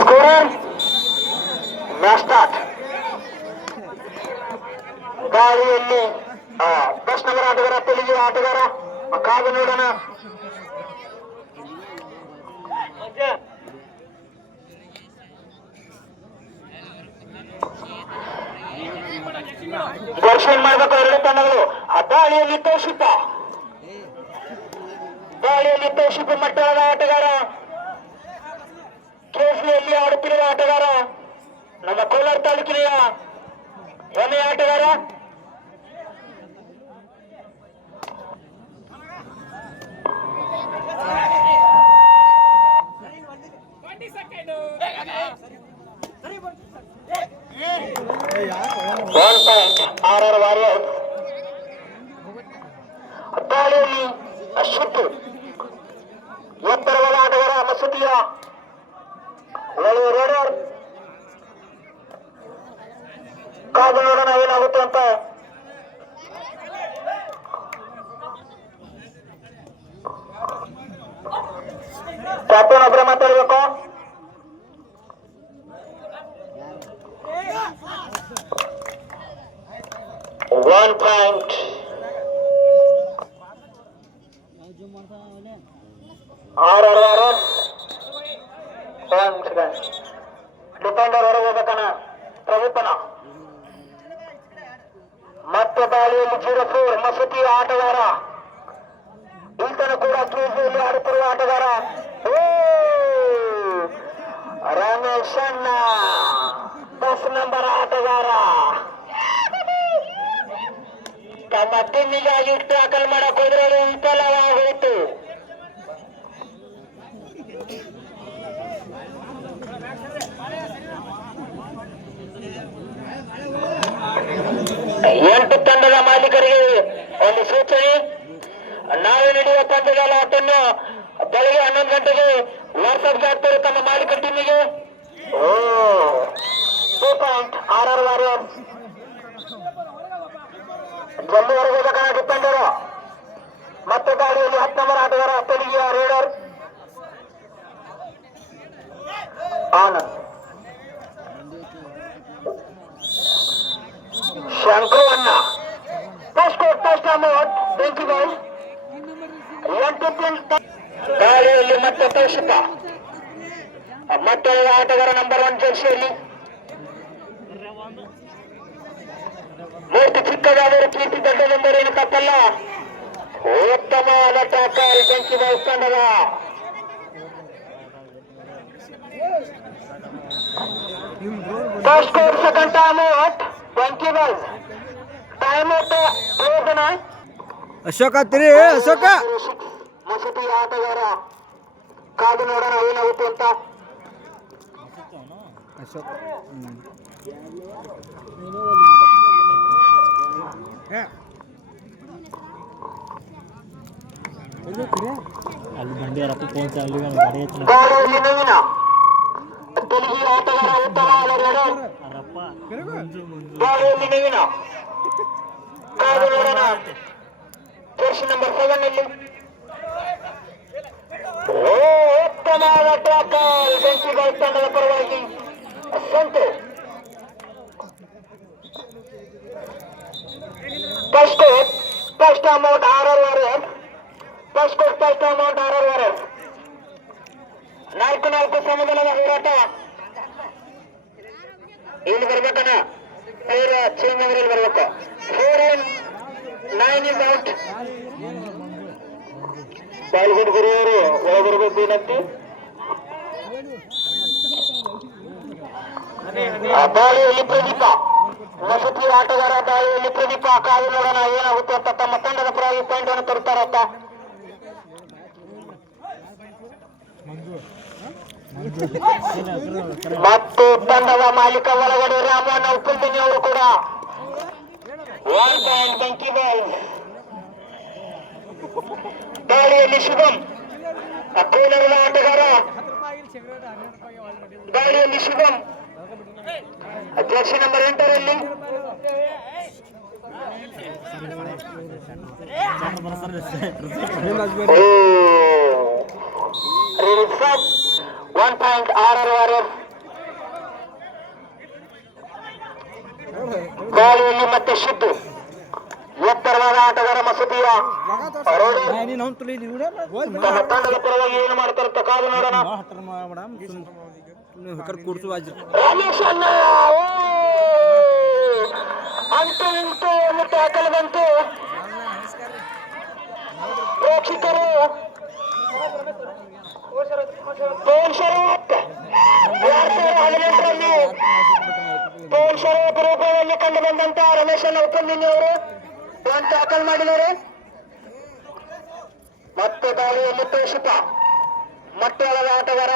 Scorer match start. ಗಾಳಿಯಲ್ಲಿ first number ಆಟಗಾರ ತೆಲುಗಿನ ಆಟಗಾರ ಕಾದು ನೋಡೋಣ. ದರ್ಶನ ಮಾಡಬೇಕು ಎರಡು ತಂಡಗಳು. ದಾಳಿಯಲ್ಲಿ ತೌಶಿಫ್ ಮಟ್ಟದ ಆಟಗಾರ, ಕೇಸರಿಯಲ್ಲಿ ಆಡುತ್ತಿರುವ ಆಟಗಾರ, ನಮ್ಮ ಕೋಲಾರ ತಾಲೂಕಿನ ಹೆಮ್ಮೆಯ ಆಟಗಾರ. R warriors. ದಾಳಿಯಲ್ಲಿ ಅಶ್ವತ್ ಎತ್ತರವಾದ ಆಟಗಾರ ಮಸೂದಿಯ ರೋಡರ್. ಕಾದು ನೋಡೋಣ ಏನಾಗುತ್ತೆ ಅಂತ. ಕ್ಯಾಪ್ಟನ್ ಒಬ್ಬರೇ ಮಾತಾಡಬೇಕು. One point. ಡಿಫೆಂಡರ್ ಹೊರಗೆ ಹೋಗ್ಬೇಕಣ್ಣ. ಪ್ರದೀಪನ ಮತ್ತೆ ದಾಳಿಯಲ್ಲಿ 0-4 ಮಸೂತಿ ಆಟಗಾರ. ಈತನ ಕೂಡ ಕ್ರೀಸ್ನಲ್ಲಿ ಆಡುತ್ತಿರುವ ಆಟಗಾರ ರಮೇಶಣ್ಣ 10 ನಂಬರ್ ಆಟಗಾರ. ತಮ್ಮ ತಿನ್ನಿಗಾಗಿ ಟ್ಯಾಕಲ್ ಮಾಡಕ್ ಹೋದ್ರೆ ವಿಫಲವಾಗೋಯ್ತು. ಎಂಟು ತಂಡದ ಮಾಲೀಕರಿಗೆ ಒಂದು ಸೂಚನೆ. ನಾಳೆ ನಡೆಯುವ ಪಂದ್ಯದ ಲಾಟನ್ನು ಬೆಳಗ್ಗೆ 11 ಗಂಟೆಗೆ ವಾಟ್ಸ್ಆಪ್ ಆಗ್ತಾರೆ ತಮ್ಮ ಮಾಲೀಕ ಟೀಮಿಗೆ. ಆರ್ ವಾರಿಯರ್ಸ್ ಜಲ್ದಿ ಹೊರಗೋದಕ್ಕನ ಡಿಫೆಂಡರು. ಮತ್ತೆ ಗಾಡಿಯಲ್ಲಿ 10 ನಂಬರ್ ಆಟಗಾರ ತೆಲುಗಿಯ ರೇಡರ್ ಆನಂದ್. ಶಂಕರವನ್ನ ಫಸ್ಟ್ ಅಮೌಂಟ್ ಬೆಂಕಿ ಬಾಯ್. ಗಾಳಿಯಲ್ಲಿ ಮತ್ತೆ ತೌಶಿಕ ಮತ್ತೆ ಆಟಗಾರ ನಂಬರ್ 1 ಜರ್ಸಿಯಲ್ಲಿ. ಮೂರ್ತಿ ಚಿಕ್ಕದಾದರೂ ಕೀರ್ತಿ ದೊಡ್ಡ ನಂಬರ್ ಏನು ತಪ್ಪಲ್ಲ. ಉತ್ತಮವಾದ ಟಾಕಲ್ ಬೆಂಕಿ ಬಾಯ್ ತಂಡದ. First score second time out ಬೆಂಕಿ ಬಾಯ್. ಟೈಮ್ ಔಟ್ ಕ್ಲೋಸ್ನ ಅಶೋಕ ತಿರಿ ಅಶೋಕ ಮಸೂತಿ ಆಟಗಾರ. ಕಾದು ನೋಡೋಣ ಏನಾಗುತ್ತೆ ಅಂತ. ಅಶೋಕ ಅಲ್ಲಿ ಬಂಡಿ ಅವರಪ್ಪ ಫೋನ್ ಚಾಲಿ ಗಾಡಿ ಗಾಳಿಯಲ್ಲಿ ನವೀನ ತೆಲುಗಿ ಆಟಗಾರ ಉತ್ತಮವಾದ ರೇಡರ್. ಗಾಳಿಯಲ್ಲಿ ನವೀನ ಕಾದು ನೋಡೋಣ. ಜರ್ಸಿ ನಂಬರ್ 7 ನಲ್ಲಿ ಉತ್ತಮವಾದ ಟ್ಯಾಕಲ್ ಬೆಂಕಿ ಬಾಯ್ ತಂಡದ ಪರವಾಗಿ. Santhu first amount R warriors. First amount R warriors. 4-4 ಸಮಬಲದ ಹೋರಾಟ. ಇಲ್ಲಿ ಬರ್ಬೇಕಣ್ಣ, ಚೇಂಜ್ ಅವರಲ್ಲಿ ಬರ್ಬೇಕು. 4-9 ಇಸ್ ಔಟ್. ಬಾಲ್ಗುಡ್ ಗುರಿಯವರು ಒಳಬರ್ಬೇಕು ಏನಂತೆ. ದಾಳಿಯಲ್ಲಿ ಪ್ರದೀಪ ಮಸೂತಿ ಆಟಗಾರ. ದಾಳಿಯಲ್ಲಿ ಪ್ರದೀಪ. ಕಾದು ನೋಡೋಣ ಏನಾಗುತ್ತೆ ಅಂತ. ತಮ್ಮ ತಂಡದ ಪರವಾಗಿ ಪಾಯಿಂಟ್ ಅನ್ನು ತರುತ್ತಾರಂತ. ಮತ್ತು ತಂಡದ ಮಾಲೀಕ ಒಳಗಡೆ ರಾಮಣ್ಣ ಉಪ್ಪುಲ್ದಿನಿ ಅವರು ಕೂಡ 1 ಪಾಯಿಂಟ್ ಬೆಂಕಿ ಬಾಯ್. ದಾಳಿಯಲ್ಲಿ ಶುಭಂ ಕೋಲಾರದ ಆಟಗಾರ. ದಾಳಿಯಲ್ಲಿ ಶುಭಂ ಜರ್ಸಿ ನಂಬರ್ 8ರಲ್ಲಿ. 1 ಪಾಯಿಂಟ್ ಆರ್ ವಾರಿಯರ್ಸ್. ಗಾಳಿಯಲ್ಲಿ ಮತ್ತೆ ಶಿದ್ದು ಎತ್ತರವಾದ ಆಟಗಾರ ಮಸೂತಿಯ ತನ್ನ ತಂಡದ ಪರವಾಗಿ ಏನು ಮಾಡ್ತಾರಂತ ಕಾದು ನೋಡೋಣ. ರಮೇಶ್ ಅಣ್ಣ ಅಂತೂ ಇಂತೂ ಒಂದು ಟ್ಯಾಕಲ್ ಬಂತು. ಪ್ರೇಕ್ಷಕರು ಪವನ್ ಶರತ್ 2018ರಲ್ಲಿ ಪವನ್ ಶರತ್ ರೂಪದಲ್ಲಿ ಕಂಡು ಬಂದಂತ ರಮೇಶ್ ಅಣ್ಣ ಉಪನ್ನಿನಿ ಅವರು ಒಂದು ಟ್ಯಾಕಲ್ ಮಾಡಿದ್ದಾರೆ. ಮತ್ತೆ ದಾಳಿಯಲ್ಲಿ ತೋಷಿತ ಮತ್ತೆ ಅಳದ ಆಟಗಾರ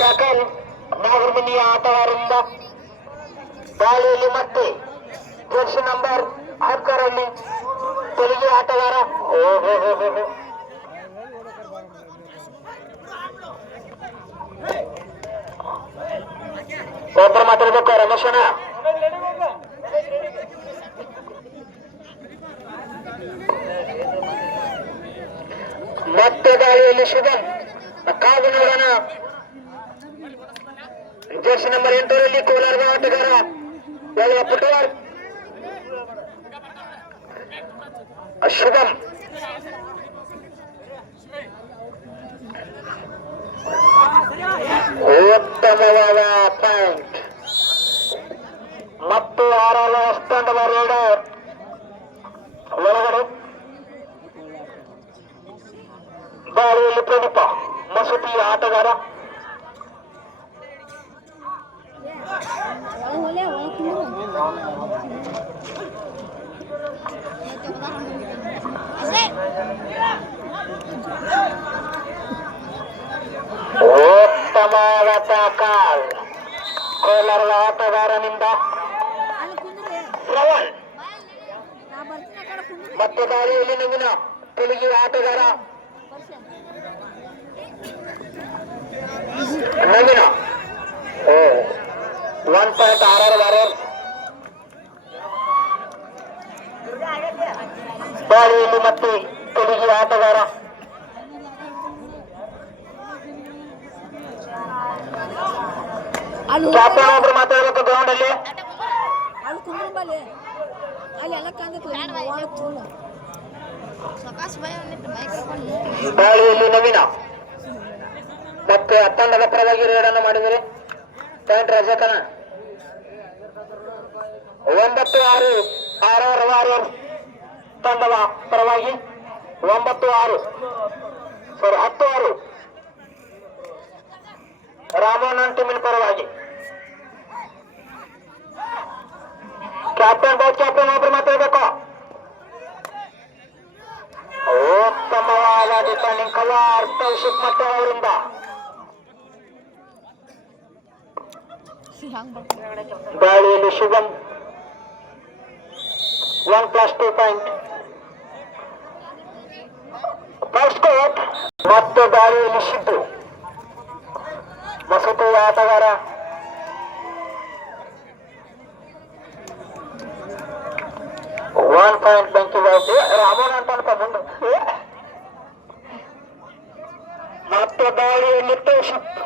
ಟ್ಯಾಕಲ್ ನಾಗರಮುನಿಯ ಆಟಗಾರರಿಂದ. ದಾಳಿಯಲ್ಲಿ ಮತ್ತೆ ಜರ್ಸಿ ನಂಬರ್ 10ರಲ್ಲಿ ತೆಲುಗು ಆಟಗಾರ. ಒಬ್ಬರು ಮಾತಾಡ್ಬೇಕು ರಮೇಶನ. ಮತ್ತೆ ದಾಳಿಯಲ್ಲಿ ಶಿವನ್ ಕಾದು ನೋಡೋಣ. ಜರ್ಸಿ ನಂಬರ್ 8ರಲ್ಲಿ ಕೋಲಾರದ ಆಟಗಾರ ಪುಟವಾರ್ ಶುಭಂ. ಉತ್ತಮವಾದ ಪಾಯಿಂಟ್. ಮತ್ತು ಆರರ ತಂಡದ ರೈಡರ್ ಒಳಗಡೆ. ದಾಳಿಯಲ್ಲಿ ಪ್ರದೀಪ ಮಸೂತಿ ಆಟಗಾರ. ಉತ್ತಮವಾದ ಟ್ಯಾಕಲ್ ಕೋಲಾರದ ಆಟಗಾರನಿಂದ ಶ್ರವಣ್. ಮತ್ತೆ ದಾಳಿಯಲ್ಲಿ ನವೀನ ತೆಲುಗು ಆಟಗಾರ ನವೀನ. 1 ಪಾಯಿಂಟ್ ಆರ್ ವಾರಿಯರ್ಸ್. ದಾಳಿಯಲ್ಲಿ ಮತ್ತೆ ತೆಲುಗು ಆಟಗಾರ ಕ್ಯಾಪ್ಟನ್ ಒಬ್ರು ಮಾತಾಡ್ಬೇಕು ಗ್ರೌಂಡ್ ಅಲ್ಲಿ. ದಾಳಿಯಲ್ಲಿ ನವೀನ ಮತ್ತೆ ತಂಡದ ಪರವಾಗಿ ರೇಡನ್ನು ಮಾಡಿದರೆ ಪಾಯಿಂಟ್ ರಜಕನ. 9-6 ಆರ್ ವಾರಿಯರ್ಸ್ ತಂಡದ ಪರವಾಗಿ. 9-6 ಸರಿ 10-6 ರಾಮೋಹನ್ ಟೀಮಿನ ಪರವಾಗಿ. ಕ್ಯಾಪ್ಟನ್ ವೈಸ್ ಕ್ಯಾಪ್ಟನ್ ಒಬ್ರು ಮಾತಾಡ್ಬೇಕು. ಉತ್ತಮವಾದ ಡಿಫೆಂಡಿಂಗ್ ಕವರ್ ತೌಶಿಕ್ ಮತ್ತೆ ಅವರಿಂದ. ದಾಳಿಯಲ್ಲಿ ಶುಭಂ 1+2 ಪಾಯಿಂಟ್. First coat. ಮತ್ತೆ ದಾಳಿಯಲ್ಲಿ ಶಿದ್ದು ಮಸೂತಿ ಆಟಗಾರ. ಒನ್ ಪಾಯಿಂಟ್ ಬೆಂಕಿ ಬಾಯ್ತು ರಾಮೋನ್ ಅಂತ ಅನ್ಕೊಂಡು. ಮತ್ತೆ ದಾಳಿಯಲ್ಲಿ ತೋಷಿತ್.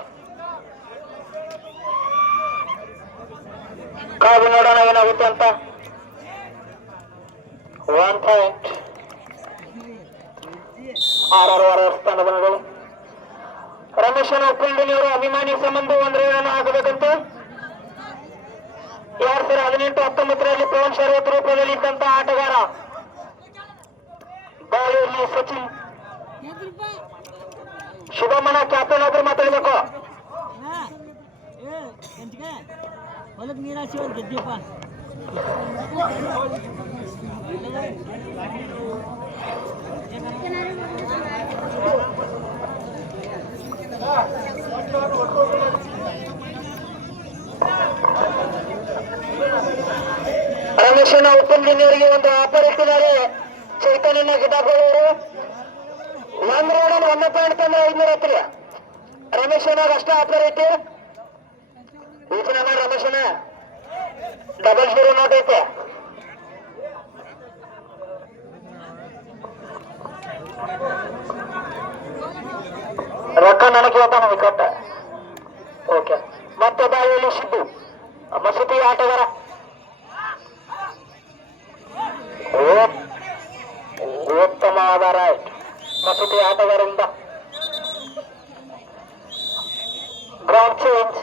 ಕಾದು ನೋಡೋಣ ಏನಾಗುತ್ತೆ ಅಂತ. 1 ಪಾಯಿಂಟ್ ಆರ್ ಸ್ಥಾನಗಳು. ರಮೇಶನ ಉಪ್ಪಂಡಿನಿಯವರು ಅಭಿಮಾನಿ ಸಂಬಂಧ ಒಂದ್ರೆ ಏನೋ ಆಗಬೇಕಂತ 2018-19ರಲ್ಲಿ ಪವನ್ ಶರತ್ ರೂಪದಲ್ಲಿ ಇದ್ದಂತ ಆಟಗಾರ. ದಾಳಿಯಲ್ಲಿ ಸಚಿನ್. ಶುಭಮನ ಕ್ಯಾಪ್ಟನ್ ಒಬ್ರು ಮಾತಾಡ್ಬೇಕು. ರಮೇಶನ ಉಪ್ಪಂದಿನಿಯವರಿಗೆ ಒಂದು ಆಫರ್ ಇಟ್ಟಿದ್ದಾರೆ. ಚೈತನ್ಯನ ಗಿಡಗಳವರು 1 ರೋಡಲ್ಲಿ 1 ಪಾಯಿಂಟ್ ತಂದ್ರೆ 500 ರಮೇಶನಾಗ ಅಷ್ಟೇ ಆಫರ್ ಐತಿ. ಈಚಿನ ರಮೇಶನ ಡಬಲ್ 0 ನೋಟ್ ಐತೆ. ರೊಕ್ಕ ನನಗೆ ಹೇಳ್ತಾನೆ ವಿಕಟ್. ಓಕೆ, ಮತ್ತೆ ಬಾಯಲ್ಲಿ ಸಿದ್ದು ಮಸೂತಿ ಆಟಗಾರ. ಉತ್ತಮವಾದ ರೈಟ್ ಮಸೂತಿ ಆಟಗಾರರಿಂದ. Ground change.